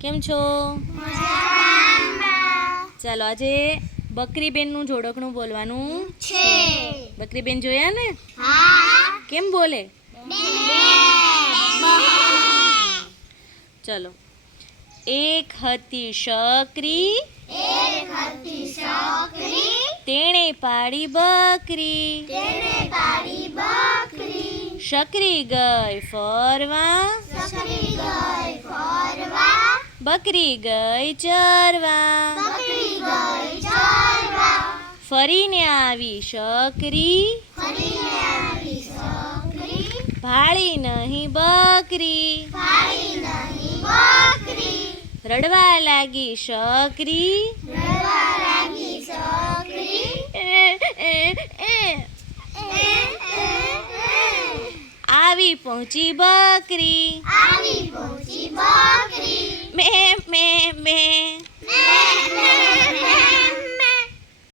કેમ છો? ચાલો, આજે બકરીબેનનું જોડકણું બોલવાનું છે. બકરીબેન જોયા ને? કેમ બોલે? ચલો. એક હતી શકરી એક હતી શકરી તેણે પાડી બકરી. તેણે પાડી બકરી શકરી ગઈ ફરવા શકરી ગઈ બકરી ગઈ ચરવા. બકરી ગઈ ચરવા. ફરીને આવી શકરી. ફરીને આવી છોકરી ભાળી નહીં બકરી. પાડી નહીં બકરી. રડવા લાગી શકરી. આવી પહોંચી બકરી.